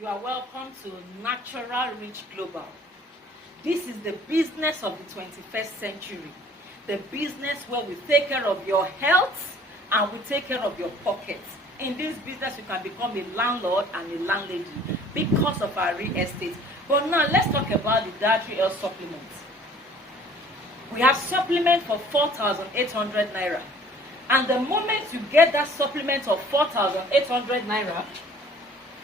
You are welcome to Natural Rich Global. This is the business of the 21st century. The business where we take care of your health and we take care of your pockets. In this business, you can become a landlord and a landlady because of our real estate. But now, let's talk about the dietary health supplements. We have supplement for 4,800 naira. And the moment you get that supplement of 4,800 naira,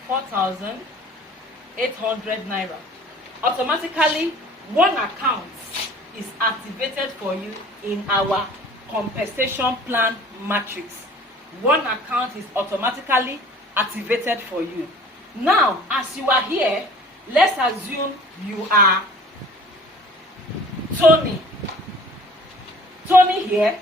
4,800 naira, automatically one account is activated for you in our compensation plan matrix. One account is automatically activated for you. Now, as you are here, let's assume you are Tony. Tony here,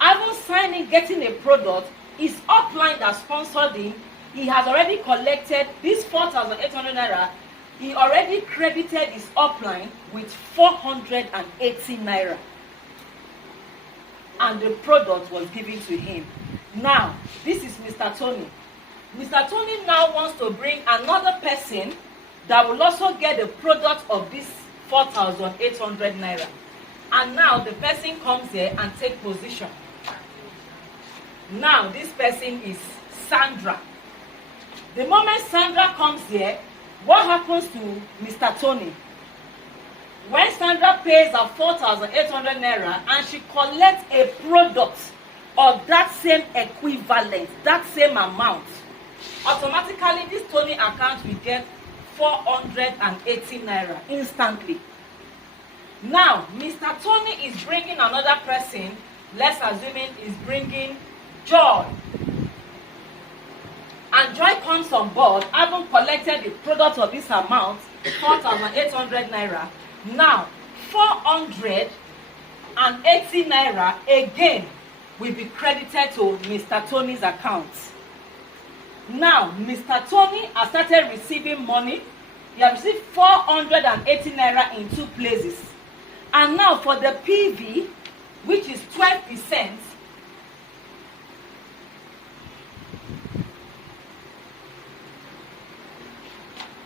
having signed in getting a product, his upline that sponsored him, he has already collected this 4,800 naira. He already credited his upline with 480 naira. And the product was given to him. Now, this is Mr. Tony. Mr. Tony now wants to bring another person that will also get the product of this 4,800 naira. And now the person comes here and take position. Now this person is Sandra. The moment Sandra comes here, what happens to Mr. Tony? When Sandra pays her 4,800 naira and she collects a product of that same equivalent, that same amount, automatically this Tony account will get 480 naira instantly. Now, Mr. Tony is bringing another person. Let's assume is bringing Joy. And Joy comes on board, having collected the product of this amount, 4,800 naira. Now, 480 naira again will be credited to Mr. Tony's account. Now, Mr. Tony has started receiving money. He has received 480 naira in two places. And now for the PV, which is 12%,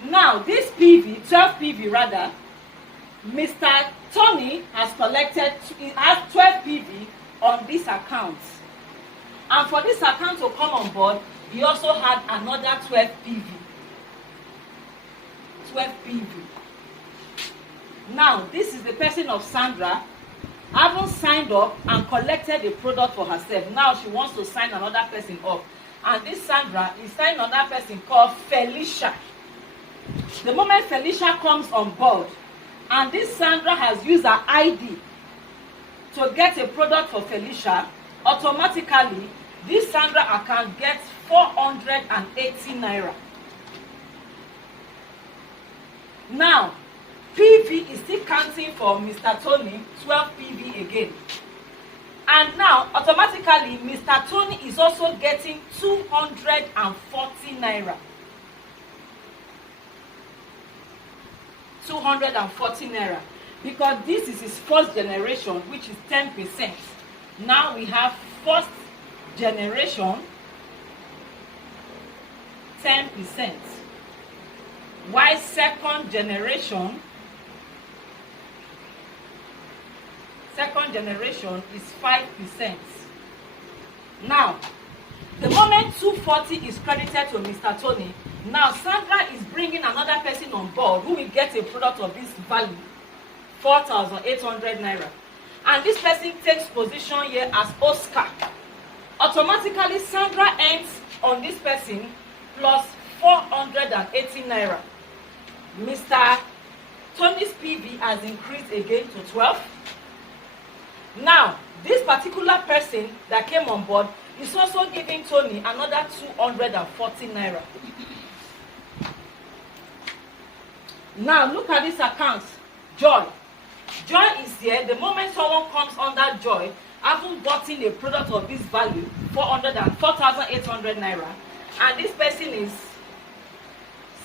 now this PV, 12 PV rather, Mr. Tony has collected, he has 12 PV on this account. And for this account to come on board, he also had another 12 PV. 12 PV. Now, this is the person of Sandra, having signed up and collected the product for herself. Now she wants to sign another person up. And this Sandra is signing another person called Felicia. The moment Felicia comes on board, and this Sandra has used her ID to get a product for Felicia, automatically this Sandra account gets 480 naira. Now, PV is still counting for Mr. Tony, 12 PV again. And now, automatically, Mr. Tony is also getting 240 naira. 240 naira. Because this is his first generation, which is 10%. Now we have first generation, 10%. While second generation is 5%. Now, the moment 240 is credited to Mr. Tony, now Sandra is bringing another person on board who will get a product of this value, 4,800 naira. And this person takes position here as Oscar. Automatically, Sandra ends on this person plus 480 naira. Mr. Tony's PV has increased again to 12. Now, this particular person that came on board is also giving Tony another 240 naira. Now, look at this account. Joy. Joy is here. The moment someone comes under Joy, having gotten a product of this value, 4,800 naira, and this person is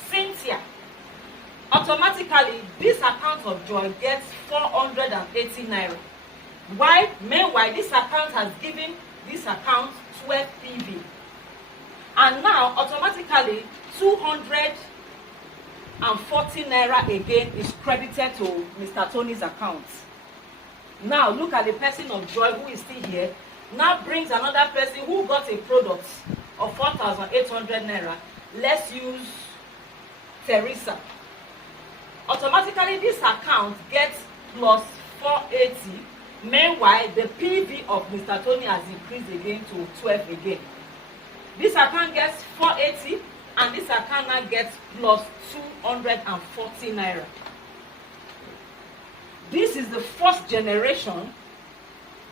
Cynthia, automatically this account of Joy gets 480 naira. Why? Meanwhile, this account has given this account 12 PV. And now, automatically, 200 naira again is credited to Mr. Tony's account. Now look at the person of joy who is still here. Now brings another person who got a product of 4,800 naira. Let's use Teresa. Automatically this account gets plus 480. Meanwhile, the PV of Mr. Tony has increased again to 12 again. This account gets 480 and this account now gets plus 240 naira. This is the first generation.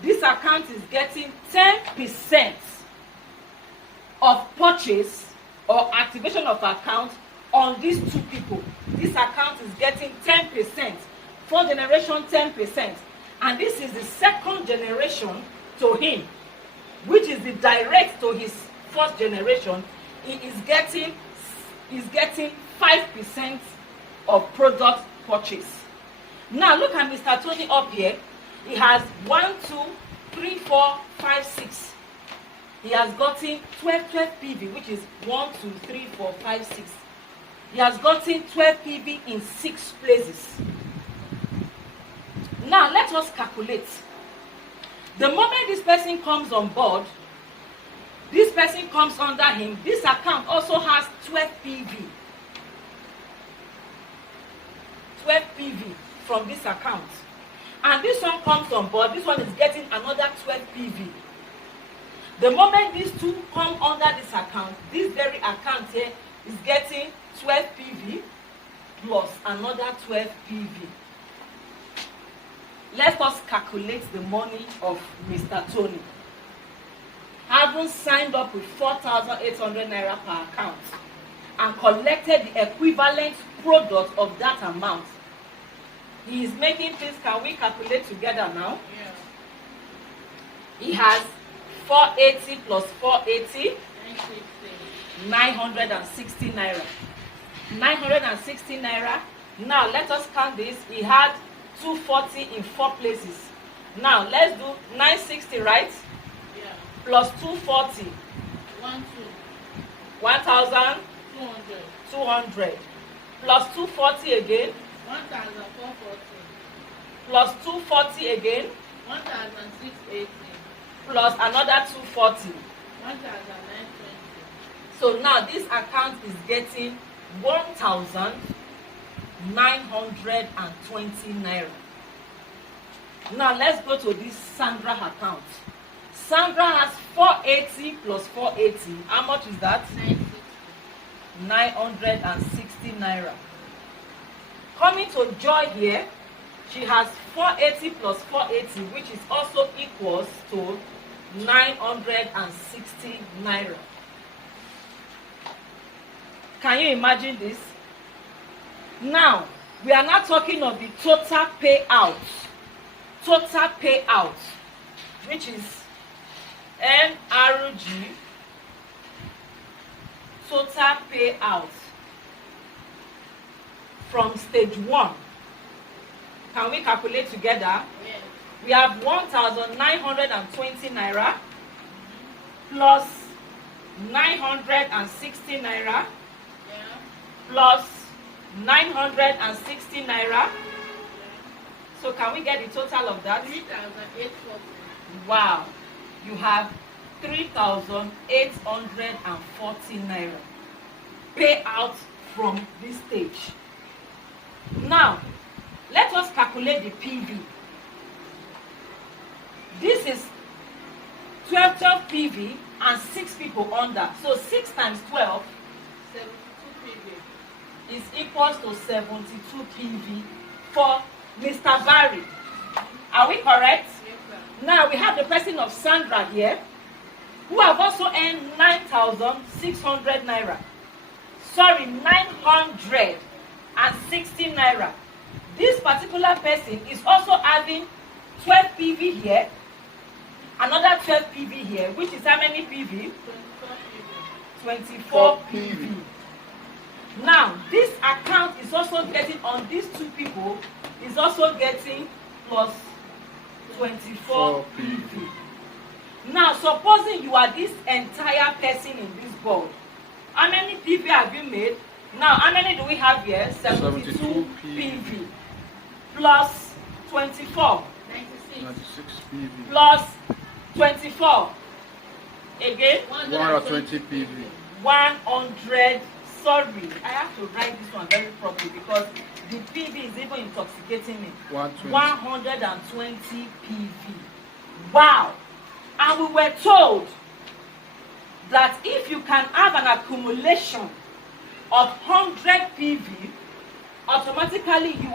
This account is getting 10% of purchase or activation of account on these two people. This account is getting 10%. Fourth generation 10%. And this is the second generation to him, which is the direct to his first generation. He is getting 5% of product purchase. Now look at Mr. Tony up here. He has 1, 2, 3, 4, 5, 6. He has gotten 12 PV, which is 1, 2, 3, 4, 5, 6. He has gotten 12 PV in 6 places. Now let us calculate. The moment this person comes on board, this person comes under him, this account also has 12 PV. 12 PV from this account. And this one comes on board, this one is getting another 12 PV. The moment these two come under this account, this very account here is getting 12 PV plus another 12 PV. Let us calculate the money of Mr. Tony. Having signed up with 4,800 naira per account and collected the equivalent product of that amount, he is making, please can we calculate together now? Yeah. He has 480 plus 480, 960 naira. 960 naira. Now let us count this. He had 240 in 4 places. Now let's do 960, right? Yeah. Plus 240. 1,200. Plus 240 again. 1,440. Plus 240 again. 1,680. Plus another 240. 1,920. So now this account is getting 1,920 naira. Now let's go to this Sandra account. Sandra has 480 plus 480. How much is that? 960 naira. Coming to Joy here, she has 480 plus 480, which is also equals to 960 naira. Can you imagine this? Now, we are not talking of the total payout. Total payout, which is NRG, total payout from stage 1. Can we calculate together? Yes. We have 1,920 naira plus 960 naira plus 960 naira. So can we get the total of that? 3,840. Wow. You have 3,840 naira payout from this stage. Now, let us calculate the PV. This is 12 PV and 6 people under. So 6 times 12 72 PV. is equals to 72 PV for Mr. Barry. Are we correct? Yes, sir. Now we have the person of Sandra here, who have also earned 9,600 naira. Sorry, 960 naira. This particular person is also having 12 PV here, another 12 PV here, which is how many PV? 24 PV. Now, this account is also getting on these two people, is also getting plus 24 PV. Now, supposing you are this entire person in this board, how many PV have you made? Now, how many do we have here? 72 PV plus 24 96. 96 PV. plus 24. Again, 120 PV. 100. Sorry, I have to write this one very properly because the PV is even intoxicating me. 120 PV. Wow. And we were told that if you can have an accumulation of 100 PV, automatically you are